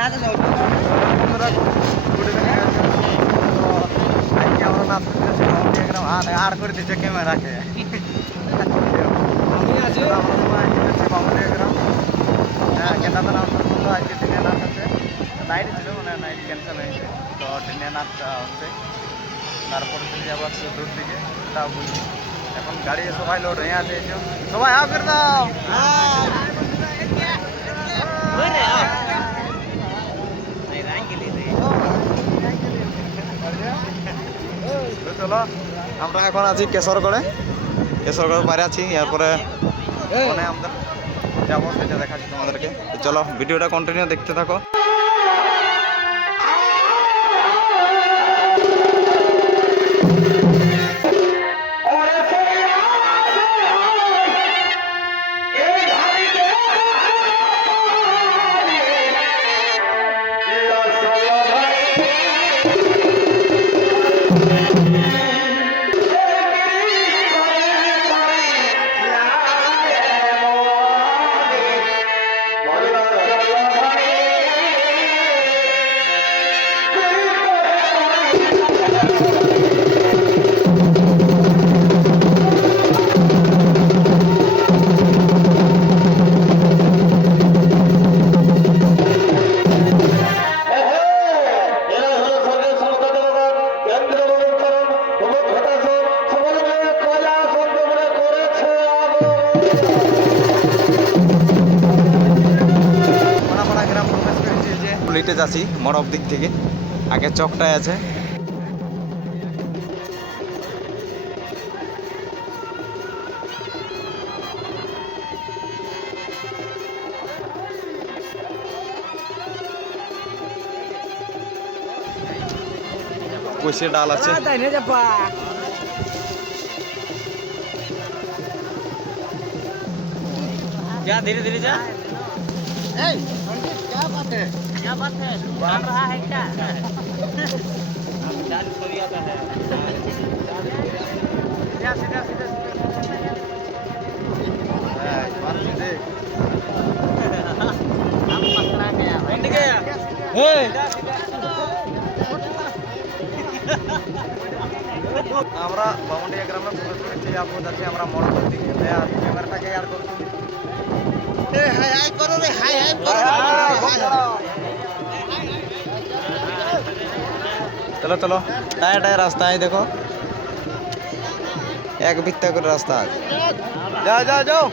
বন্ধুরা good evening আজকে আমরা নাচ করতেছি একদম আর করে দিচ্ছে ক্যামেরাকে আমরা সবাই আজকে বামুনিয়া গ্রাম কেদারনাথ নাচের বন্ধু আজকে দিনে নাচ আছে নাইট ছিল মানে নাইট ক্যান্সেল হয়েছে তো দিনে নাচ হচ্ছে তারপর থেকে যাবো দূর দিকে সেটাও বুঝি এখন গাড়ি সবাই লোড হয়ে আছে সবাই আও করে দাও চলো আমরা এখন আছি কেশরগড়ে বাইরে আছি এরপরে মানে আমরা যাবো সেটা দেখাচ্ছি তোমাদেরকে চলো ভিডিওটা কন্টিনিউ দেখতে থাকো লিটে যাচ্ছি মরব দিক থেকে আগে চকটায় আছে কইছে ডাল আছে যা ধীরে ধীরে যা এই क्या बात है डाल रहा है क्या डाल छोड़ी आता है सीधा सीधा सीधा मार दे हम पकड़ा गया बंद गया ए আমরা বামুনিয়া গ্রামে প্রবেশ করেছি আপদ আছে আমরা মরবত দিকে ক্যামেরাটাকে ইয়ার করছি এ হাই হাই করো রে হাই হাই করো चलो चलो टायर टायर रास्ता है देखो एक बित्ता कर रास्ता जाओ जाओ जाओ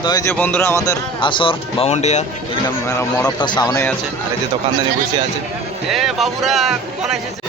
তো এই যে বন্ধুরা আমাদের আসর বামুনডিয়া এখানে মরবটা সামনে আছে আর এই যে দোকানদারি বসে আছে এ বাবুরা কোন এসেছে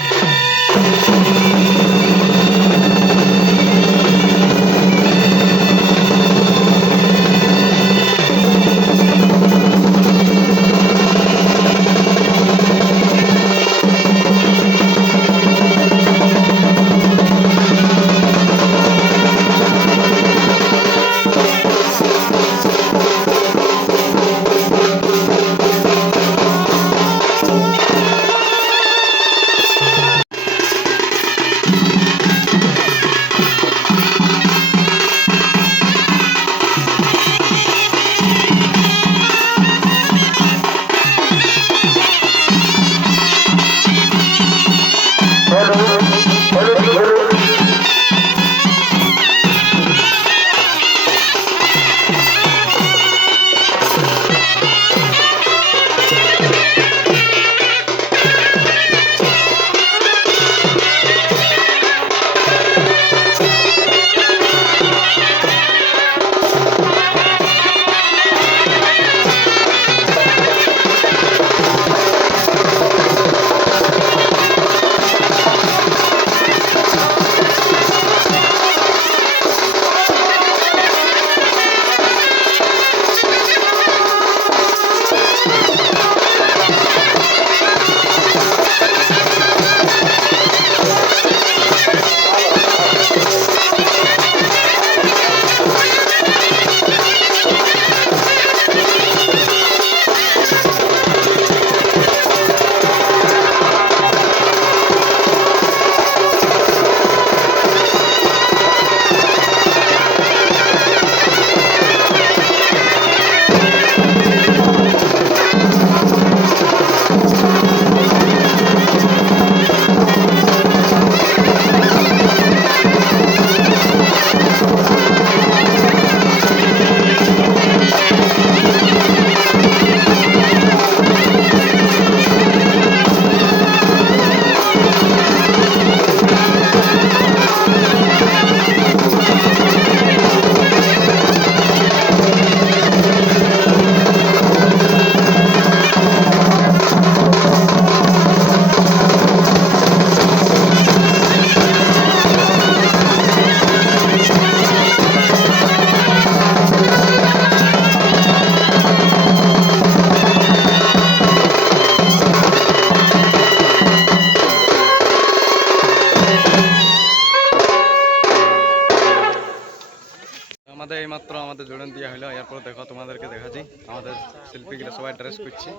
শিল্পীরা সবাই ড্রেস করছে।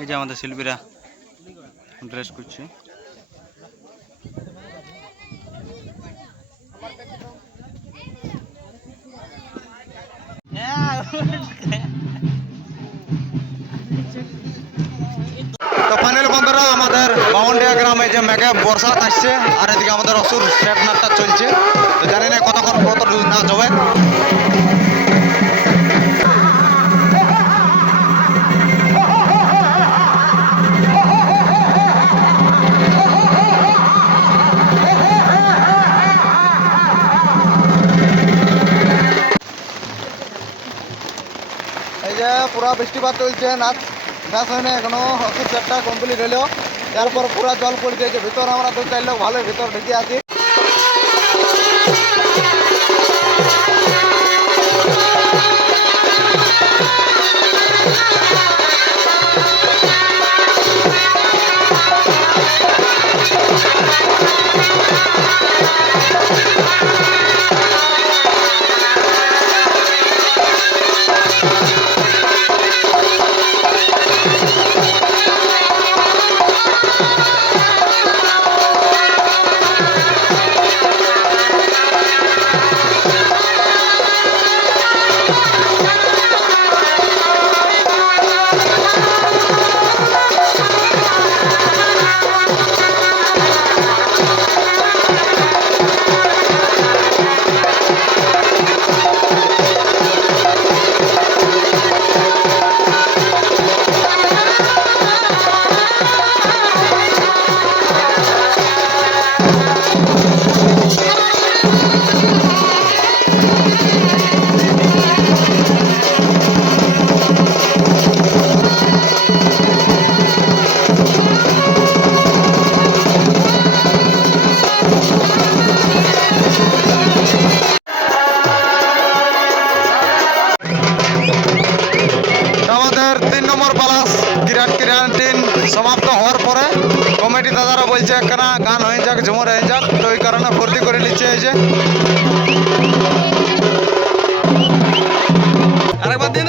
এই যে আমাদের শিল্পীরা ড্রেস করছে। তো ফাইনাল বন্ধুরা, আমাদের বাউন্ডিয়া গ্রামে যে মেঘে বর্ষাত আসছে, আর এদিকে আমাদের অসুর সেট নাটটা চলছে। তো জানি না কতক্ষণ কত নাচ হবে। এই যে পুরা বৃষ্টিপাত চলছে, নাচ শেষ হয় না এখনো, অসুর সেটটা কমপ্লিট হলো। তারপর পুরা জল পড়ে দিয়েছে ভিতর। আমরা 2-4 লোক ভালো ভিতর ঢুকে আছি। সমাপ্ত হওয়ার পরে কমিটি দাদারা বলছে কেনা গান হয়ে যাক, ঝুমর হয়ে যাক, তো ওই কারণে ভর্তি করে নিচ্ছে। এই যে আরেকবার দিন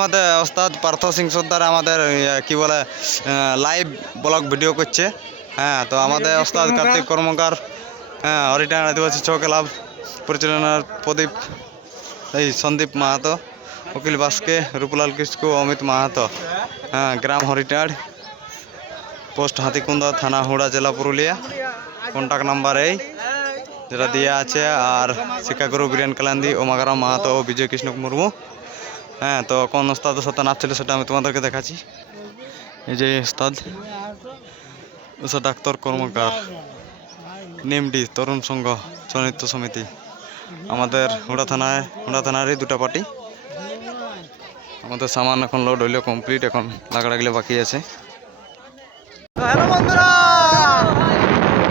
আমাদের ওস্তাদ পার্থ সিং সর্দার আমাদের কি বলে লাইভ ব্লগ ভিডিও করছে। হ্যাঁ, তো আমাদের ওস্তাদ কার্তিক কর্মকার, হ্যাঁ, হরিটান আদিবাসী ছৌ ক্লাব পরিচালনার প্রদীপ এই সন্দীপ মাহাতো, অখিল বাস্কে, রূপলাল কিস্কু, অমিত মাহাতো, হ্যাঁ, গ্রাম হরিটাড়, পোস্ট হাতিকুন্দা, থানা হুড়া, জেলা পুরুলিয়া। কন্ট্যাক্ট নাম্বার এই যেটা দেওয়া আছে। আর শিক্ষাগুরু বীরেন কালান্দি, ওমাগারাম মাহাতো ও বিজয় কৃষ্ণ মুর্মু। হ্যাঁ, তো কোন ওস্তাদের সাথে নাচ ছিল সেটা আমি তোমাদেরকে দেখাচ্ছি। এই যে ওস্তাদ ডাক্তার কর্মকার, নেমডি তরুণ সংঘ চলচ্চিত্র সমিতি, আমাদের হুড়া থানারই দুটা পার্টি। আমাদের সামান এখন লোড হইলেও কমপ্লিট, এখন লাগালাগিলে বাকি আছে। হ্যালো বন্ধুরা,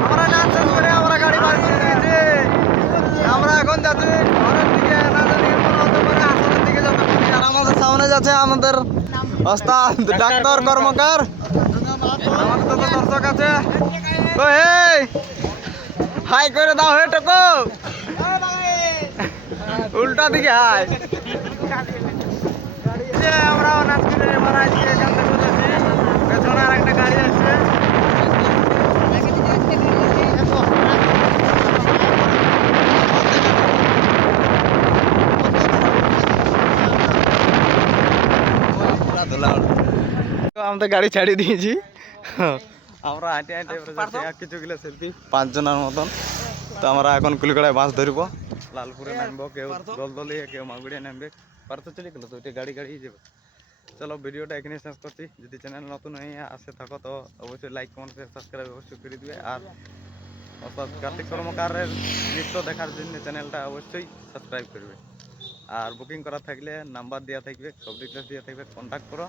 আমরা নাচ শেষ করে আমরা গাড়ি বার করে দিয়েছি। আমরা এখন যাচ্ছি ঘরের দিকে, না জানি হাসনের দিকে যাবো। আর আমাদের সামনে যাচ্ছে আমাদের ওস্তাদ ডাক্তার কর্মকার। আমাদের তো দর্শক আছে, তো এই হাই করে দাও। হে টকো, উল্টা দিকে হাই। আমরা নাচ করে এবার আজকে এখান থেকে বলেছি, পেছনে আর একটা গাড়ি আসছে। আমাদের গাড়ি ছাড়িয়ে দিয়েছি। আমরা হাঁটে হাঁটে কিছু গেলে সেলফি 5 জনের মতন। তো আমরা এখন কুলিকড়ায় মাছ ধরবো, লালপুরে নামবো, কেউ দলদলিয়ে কেউ মাগুড়িয়া নামবে, পার তো চলে গেলো তো ওইটা গাড়ি গাড়ি যাবে। চলো ভিডিওটা এখানে শেষ করছি। যদি চ্যানেল নতুন হয়ে আসে থাকো তো অবশ্যই লাইক কমেন্ট শেয়ার সাবস্ক্রাইব অবশ্যই করে দিবে। আর অর্থাৎ কার্তিক কর্মকারের নৃত্য দেখার জন্য চ্যানেলটা অবশ্যই সাবস্ক্রাইব করবে। আর বুকিং করা থাকলে নাম্বার দেওয়া থাকবে, সব ডিটেলস দেওয়া থাকবে, কন্ট্যাক্ট করো।